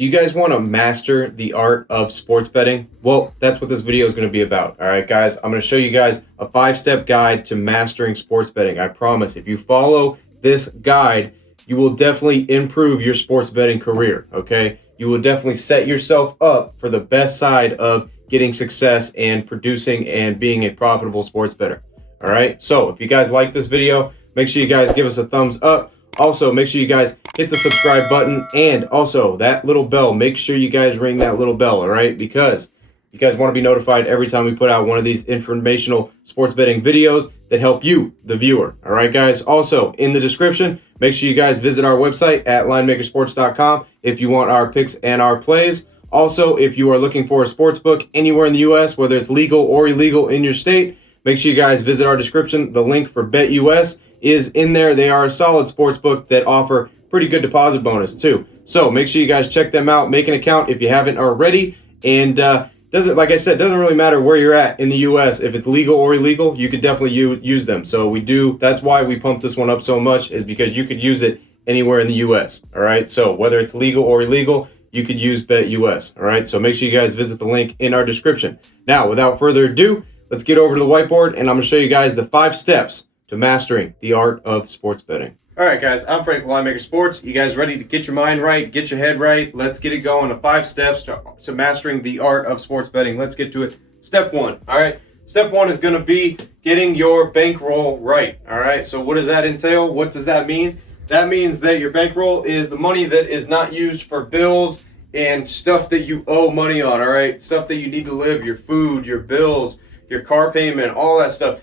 Do you guys want to master the art of sports betting? Well, that's what this video is going to be about. All right, guys, I'm going to show you guys a 5-step guide to mastering sports betting. I promise if you follow this guide, you will definitely improve your sports betting career, okay? You will definitely set yourself up for the best side of getting success and producing and being a profitable sports bettor. All right, so if you guys like this video, make sure you guys give us a thumbs up. Also, make sure you guys hit the subscribe button and also that little bell. Make sure you guys ring that little bell, all right? Because you guys want to be notified every time we put out one of these informational sports betting videos that help you, the viewer. All right, guys? Also, in the description, make sure you guys visit our website at linemakersports.com if you want our picks and our plays. Also, if you are looking for a sports book anywhere in the U.S., whether it's legal or illegal in your state, make sure you guys visit our description. The link for BetUS is in there. They are a solid sports book that offer pretty good deposit bonus too. So make sure you guys check them out. Make an account if you haven't already. And like I said, doesn't really matter where you're at in the U.S. If it's legal or illegal, you could definitely use them. So we do. That's why we pump this one up so much, is because you could use it anywhere in the U.S. All right. So whether it's legal or illegal, you could use BetUS. All right. So make sure you guys visit the link in our description. Now, without further ado, let's get over to the whiteboard and I'm going to show you guys the 5 steps to mastering the art of sports betting. All right, guys, I'm Frank with Linemaker Sports. You guys ready to get your mind right, get your head right? Let's get it going. The 5 steps to mastering the art of sports betting. Let's get to it. Step 1. All right. Step 1 is going to be getting your bankroll right. All right. So what does that entail? What does that mean? That means that your bankroll is the money that is not used for bills and stuff that you owe money on. All right. Stuff that you need to live, your food, your bills, your car payment, all that stuff.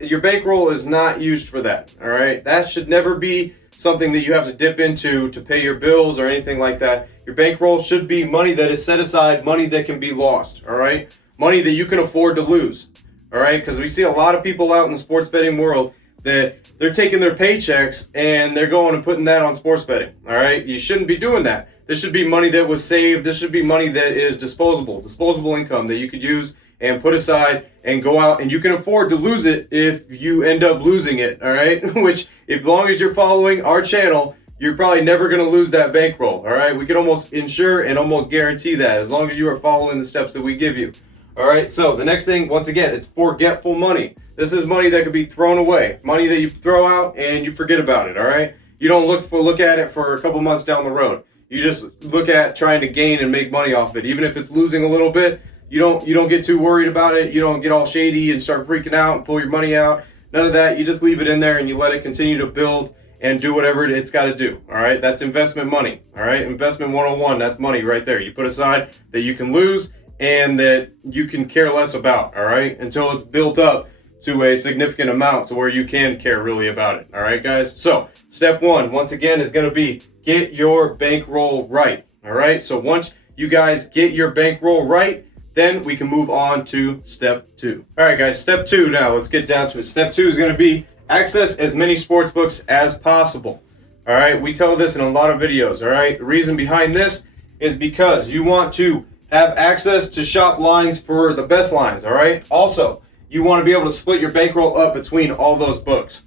Your bankroll is not used for that, all right? That should never be something that you have to dip into to pay your bills or anything like that. Your bankroll should be money that is set aside, money that can be lost, all right? Money that you can afford to lose, all right? Because we see a lot of people out in the sports betting world that they're taking their paychecks and they're going and putting that on sports betting, all right? You shouldn't be doing that. This should be money that was saved. This should be money that is disposable income that you could use and put aside and go out, and you can afford to lose it if you end up losing it, all right? Which, as long as you're following our channel, you're probably never going to lose that bankroll, all right? We can almost ensure and almost guarantee that as long as you are following the steps that we give you, all right? So the next thing, once again, it's forgetful money. This is money that could be thrown away, money that you throw out and you forget about it, all right? You don't look at it for a couple months down the road. You just look at trying to gain and make money off it. Even if it's losing a little bit, you don't get too worried about it. You don't get all shady and start freaking out and pull your money out. None of that. You just leave it in there and you let it continue to build and do whatever it's got to do. All right. That's investment money. All right. Investment 101. That's money right there. You put aside that you can lose and that you can care less about. All right. Until it's built up to a significant amount to where you can care really about it. All right, guys. So step 1, once again, is going to be get your bankroll right. All right. So once you guys get your bankroll right, then we can move on to step 2. All right, guys, step 2 now. Let's get down to it. Step 2 is going to be access as many sports books as possible. All right, we tell this in a lot of videos, all right? The reason behind this is because you want to have access to shop lines for the best lines, all right? Also, you want to be able to split your bankroll up between all those books,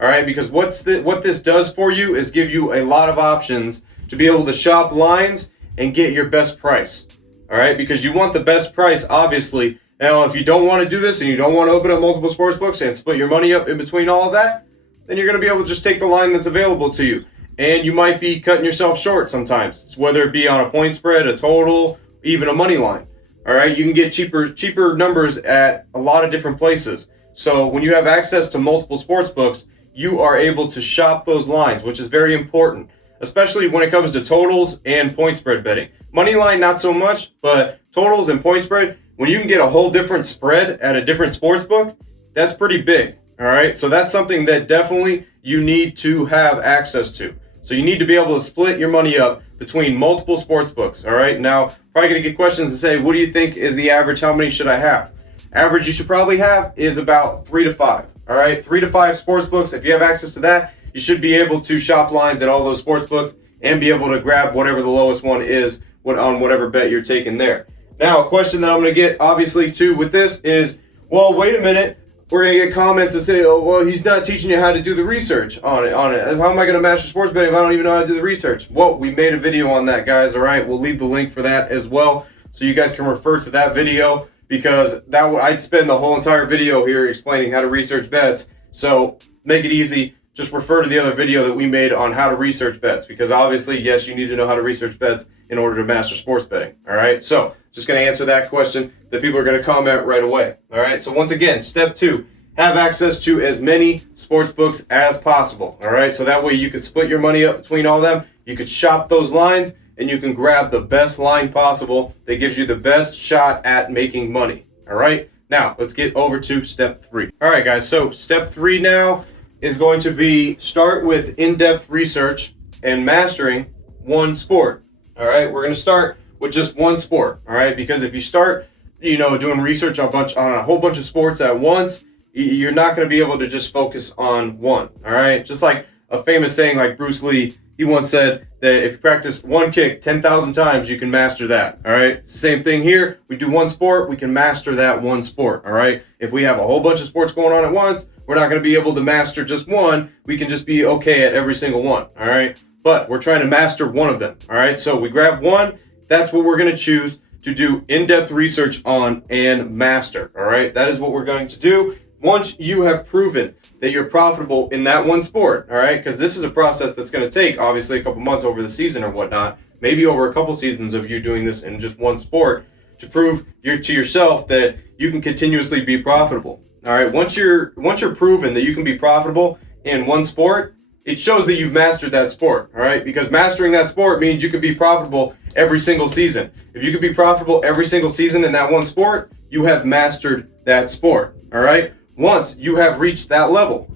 all right? Because what this does for you is give you a lot of options to be able to shop lines and get your best price. All right, because you want the best price, obviously. Now, if you don't want to do this and you don't want to open up multiple sports books and split your money up in between all of that, then you're going to be able to just take the line that's available to you. And you might be cutting yourself short sometimes. It's whether it be on a point spread, a total, even a money line. All right, you can get cheaper numbers at a lot of different places. So when you have access to multiple sports books, you are able to shop those lines, which is very important, especially when it comes to totals and point spread betting. Money line, not so much, but totals and point spread, when you can get a whole different spread at a different sports book, that's pretty big, all right? So that's something that definitely you need to have access to. So you need to be able to split your money up between multiple sports books, all right? Now, probably gonna get questions and say, what do you think is the average? How many should I have? Average you should probably have is about 3 to 5, all right? 3 to 5 sports books. If you have access to that, you should be able to shop lines at all those sports books and be able to grab whatever the lowest one is on whatever bet you're taking there. Now, a question that I'm going to get obviously too with this is, well, wait a minute, we're going to get comments that say, oh, well, he's not teaching you how to do the research on it. How am I going to master sports betting if I don't even know how to do the research? Well, we made a video on that, guys, all right? We'll leave the link for that as well, so you guys can refer to that video, because I'd spend the whole entire video here explaining how to research bets. So make it easy. Just refer to the other video that we made on how to research bets, because obviously, yes, you need to know how to research bets in order to master sports betting. All right. So just going to answer that question that people are going to comment right away. All right. So once again, step 2, have access to as many sports books as possible. All right. So that way you could split your money up between all of them. You could shop those lines and you can grab the best line possible that gives you the best shot at making money. All right. Now let's get over to step 3. All right, guys. So step 3 now is going to be start with in-depth research and mastering one sport. All right, we're going to start with just one sport. All right, because if you start, doing research on a whole bunch of sports at once, you're not going to be able to just focus on one. All right, just like a famous saying, like Bruce Lee, he once said that if you practice one kick 10,000 times, you can master that. All right, it's the same thing here. We do one sport, we can master that one sport. All right, if we have a whole bunch of sports going on at once, we're not going to be able to master just one. We can just be okay at every single one. All right, but we're trying to master one of them. All right, so we grab one. That's what we're going to choose to do in-depth research on and master. All right, that is what we're going to do once you have proven that you're profitable in that one sport. All right, because this is a process that's going to take obviously a couple months over the season or whatnot, maybe over a couple seasons of you doing this in just one sport, to prove to yourself that you can continuously be profitable. All right, once you're proven that you can be profitable in one sport, it shows that you've mastered that sport. All right, because mastering that sport means you can be profitable every single season. If you can be profitable every single season in that one sport, you have mastered that sport. All right, once you have reached that level,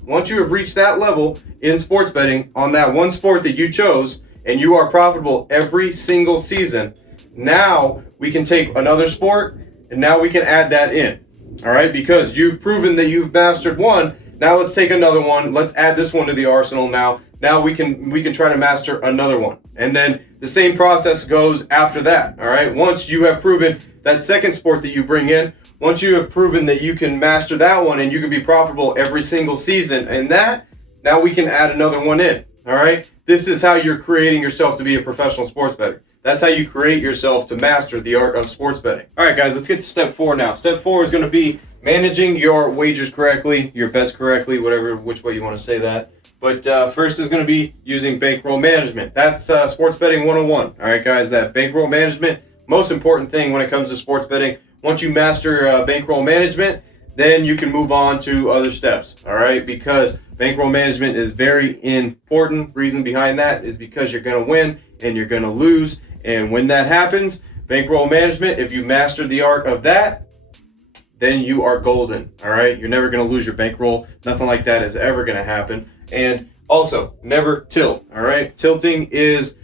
in sports betting on that one sport that you chose, and you are profitable every single season, now we can take another sport and now we can add that in. All right, because you've proven that you've mastered one. Now let's take another one. Let's add this one to the arsenal now. Now we can try to master another one. And then the same process goes after that. All right, once you have proven that second sport that you bring in, once you have proven that you can master that one and you can be profitable every single season, and that, now we can add another one in. All right, this is how you're creating yourself to be a professional sports bettor. That's how you create yourself to master the art of sports betting. All right, guys, let's get to step 4 now. Step 4 is going to be managing your wagers correctly, your bets correctly, which way you want to say that. But first is going to be using bankroll management. That's sports betting 101. All right, guys, that bankroll management, most important thing when it comes to sports betting. Once you master bankroll management, then you can move on to other steps. All right, because bankroll management is very important. Reason behind that is because you're going to win and you're going to lose. And when that happens, bankroll management, if you master the art of that, then you are golden. All right, you're never going to lose your bankroll. Nothing like that is ever going to happen. And also, never tilt. All right, tilting is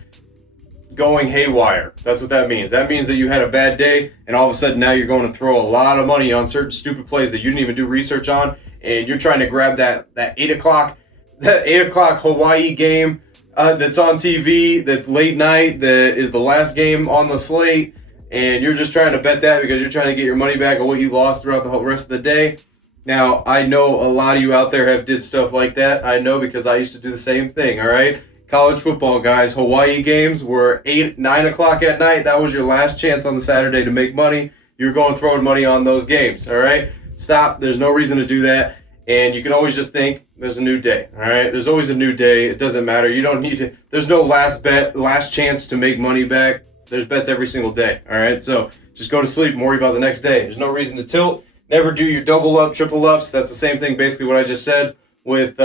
going haywire. That's what that means. That means that you had a bad day and all of a sudden now you're going to throw a lot of money on certain stupid plays that you didn't even do research on, and you're trying to grab that 8 o'clock Hawaii game that's on TV, that's late night, that is the last game on the slate, and you're just trying to bet that because you're trying to get your money back on what you lost throughout the whole rest of the day. Now, I know a lot of you out there have did stuff like that. I know, because I used to do the same thing. All right, college football, guys, Hawaii games were 9 o'clock at night. That was your last chance on the Saturday to make money. You're going throwing money on those games. All right, stop. There's no reason to do that. And you can always just think there's a new day. All right, there's always a new day. It doesn't matter. You don't need to. There's no last chance to make money back. There's bets every single day. All right, so just go to sleep and worry about the next day. There's no reason to tilt. Never do your double up, triple ups. That's the same thing, basically what I just said with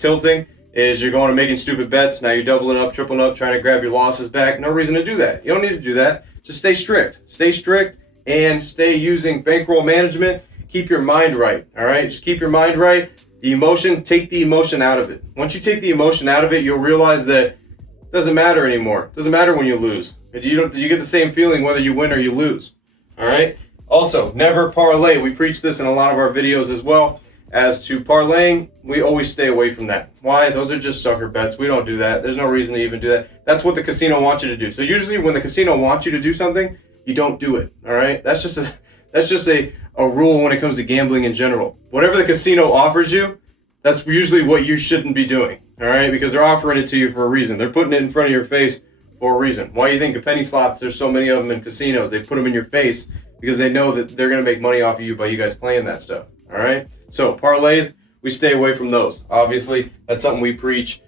tilting. Is you're going and making stupid bets. Now you're doubling up, tripling up, trying to grab your losses back. No reason to do that. You don't need to do that. Just stay strict. Stay strict and stay using bankroll management. Keep your mind right. All right, just keep your mind right. The emotion, take the emotion out of it. Once you take the emotion out of it, you'll realize that it doesn't matter anymore. It doesn't matter when you lose. You get the same feeling whether you win or you lose. All right. Also, never parlay. We preach this in a lot of our videos as well. As to parlaying, we always stay away from that. Why? Those are just sucker bets. We don't do that. There's no reason to even do that. That's what the casino wants you to do. So usually when the casino wants you to do something, you don't do it. All right. That's That's just a rule when it comes to gambling in general. Whatever the casino offers you, that's usually what you shouldn't be doing, all right? Because they're offering it to you for a reason. They're putting it in front of your face for a reason. Why do you think of penny slots, there's so many of them in casinos? They put them in your face because they know that they're going to make money off of you by you guys playing that stuff, all right? So parlays, we stay away from those. Obviously, that's something we preach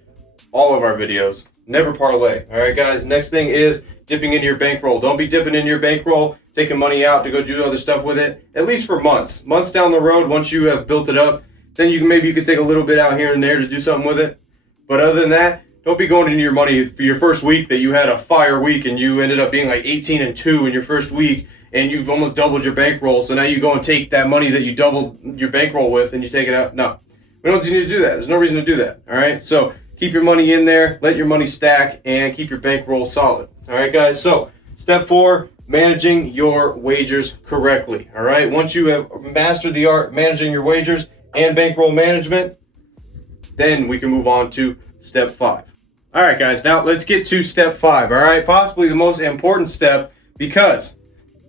all of our videos. Never parlay, all right, guys? Next thing is dipping into your bankroll. Don't be dipping into your bankroll, taking money out to go do other stuff with it, at least for months. Months down the road, once you have built it up, then maybe you could take a little bit out here and there to do something with it. But other than that, don't be going into your money for your first week that you had a fire week and you ended up being like 18-2 in your first week and you've almost doubled your bankroll. So now you go and take that money that you doubled your bankroll with and you take it out. No, we don't need to do that. There's no reason to do that. All right. So keep your money in there, let your money stack, and keep your bankroll solid. All right, guys. So step 4, managing your wagers correctly. All right. Once you have mastered the art managing your wagers and bankroll management, then we can move on to step 5. All right, guys, now let's get to step 5, all right? Possibly the most important step because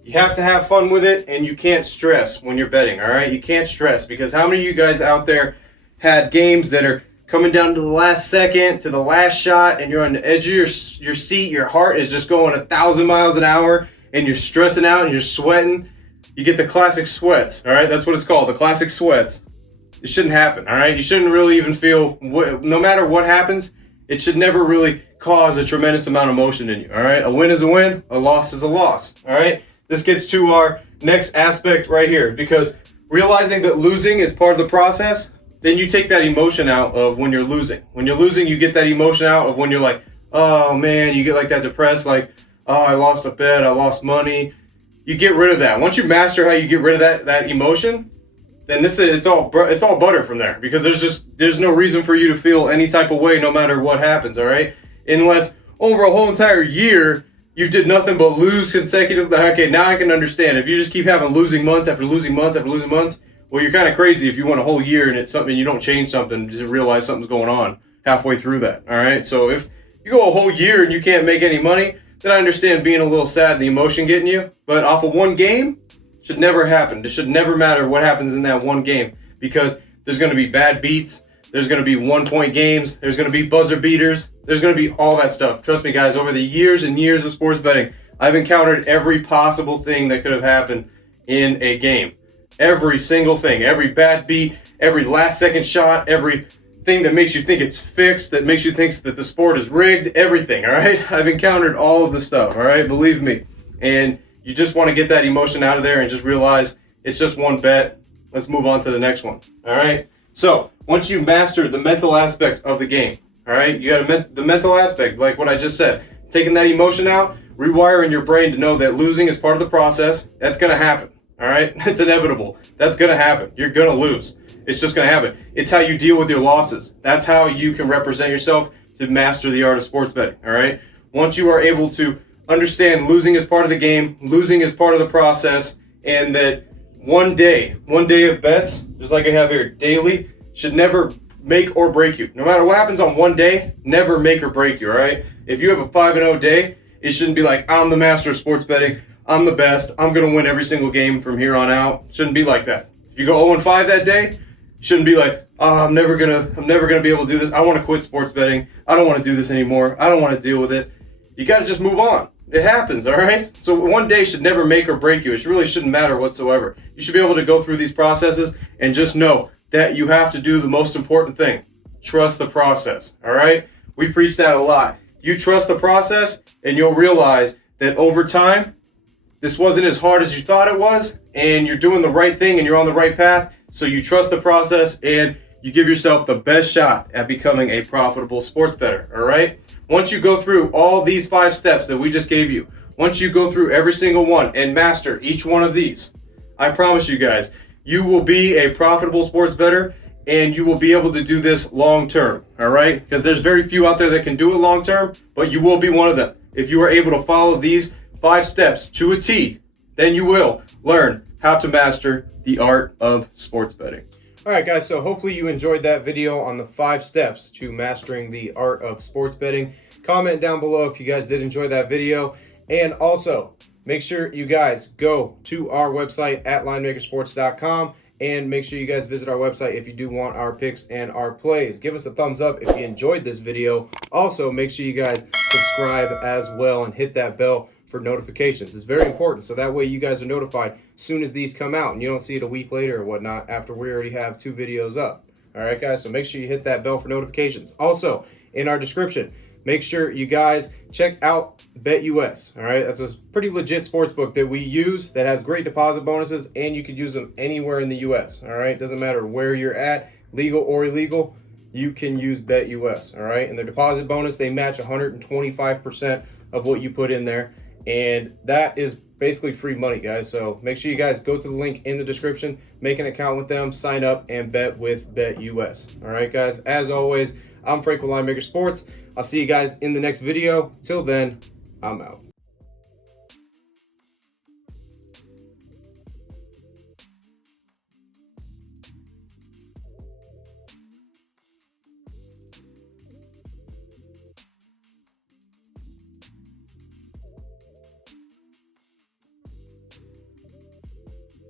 you have to have fun with it and you can't stress when you're betting, all right? You can't stress because how many of you guys out there had games that are coming down to the last second, to the last shot, and you're on the edge of your seat, your heart is just going 1,000 miles an hour, and you're stressing out and you're sweating? You get the classic sweats, all right? That's what it's called, the classic sweats. It shouldn't happen, all right? You shouldn't really even feel, no matter what happens, it should never really cause a tremendous amount of emotion in you, all right? A win is a win, a loss is a loss, all right? This gets to our next aspect right here, because realizing that losing is part of the process, then you take that emotion out of when you're losing. When you're losing, you get that emotion out of when you're like, oh man, you get like that depressed, like, oh, I lost a bet, I lost money. You get rid of that. Once you master how you get rid of that emotion, then it's all butter from there, because there's no reason for you to feel any type of way no matter what happens, all right? Unless over a whole entire year you did nothing but lose consecutively. Okay, now I can understand. If you just keep having losing months after losing months after losing months, well, you're kind of crazy if you went a whole year and it's something you don't change something, just realize something's going on halfway through that, all right? So if you go a whole year and you can't make any money, then I understand being a little sad, the emotion getting you, but off of one game, should never happen. It should never matter what happens in that one game, because there's going to be bad beats, there's going to be 1-point games, there's going to be buzzer beaters, there's going to be all that stuff. Trust me, guys, over the years and years of sports betting, I've encountered every possible thing that could have happened in a game. Every single thing, every bad beat, every last second shot, every thing that makes you think it's fixed, that makes you think that the sport is rigged, everything, all right? I've encountered all of the stuff, all right? Believe me. And you just want to get that emotion out of there and just realize it's just one bet. Let's move on to the next one. All right. So once you master the mental aspect of the game, all right, you got the mental aspect, like what I just said, taking that emotion out, rewiring your brain to know that losing is part of the process. That's going to happen. All right. It's inevitable. That's going to happen. You're going to lose. It's just going to happen. It's how you deal with your losses. That's how you can represent yourself to master the art of sports betting. All right. Once you are able to understand losing is part of the game, losing is part of the process, and that one day of bets, just like I have here, daily, should never make or break you. No matter what happens on one day, never make or break you, all right? If you have a 5-0 day, it shouldn't be like, I'm the master of sports betting, I'm the best, I'm going to win every single game from here on out. It shouldn't be like that. If you go 0-5 that day, it shouldn't be like, oh, I'm never gonna be able to do this. I want to quit sports betting. I don't want to do this anymore. I don't want to deal with it. You got to just move on. It happens, all right? So one day should never make or break you. It really shouldn't matter whatsoever. You should be able to go through these processes and just know that you have to do the most important thing. Trust the process, all right? We preach that a lot. You trust the process and you'll realize that over time, this wasn't as hard as you thought it was, and you're doing the right thing and you're on the right path. So you trust the process and you give yourself the best shot at becoming a profitable sports bettor, all right? Once you go through all these 5 steps that we just gave you, once you go through every single one and master each one of these, I promise you guys, you will be a profitable sports bettor and you will be able to do this long term, all right? Because there's very few out there that can do it long term, but you will be one of them. If you are able to follow these 5 steps to a T, then you will learn how to master the art of sports betting. All right, guys, so hopefully you enjoyed that video on the 5 steps to mastering the art of sports betting. Comment down below if you guys did enjoy that video. And also, make sure you guys go to our website at linemakersports.com, and make sure you guys visit our website if you do want our picks and our plays. Give us a thumbs up if you enjoyed this video. Also, make sure you guys subscribe as well and hit that bell for notifications. It's very important, so that way you guys are notified as soon as these come out and you don't see it a week later or whatnot after we already have 2 videos up. All right, guys, so make sure you hit that bell for notifications. Also, in our description, make sure you guys check out BetUS. All right, that's a pretty legit sports book that we use that has great deposit bonuses, and you could use them anywhere in the US. All right, doesn't matter where you're at, legal or illegal, you can use BetUS. All right, and their deposit bonus, they match 125% of what you put in there, and that is basically free money, guys. So make sure you guys go to the link in the description, make an account with them, sign up, and bet with BetUS. All right, guys, as always, I'm Frank with Linemaker Sports. I'll see you guys in the next video. Till then, I'm out.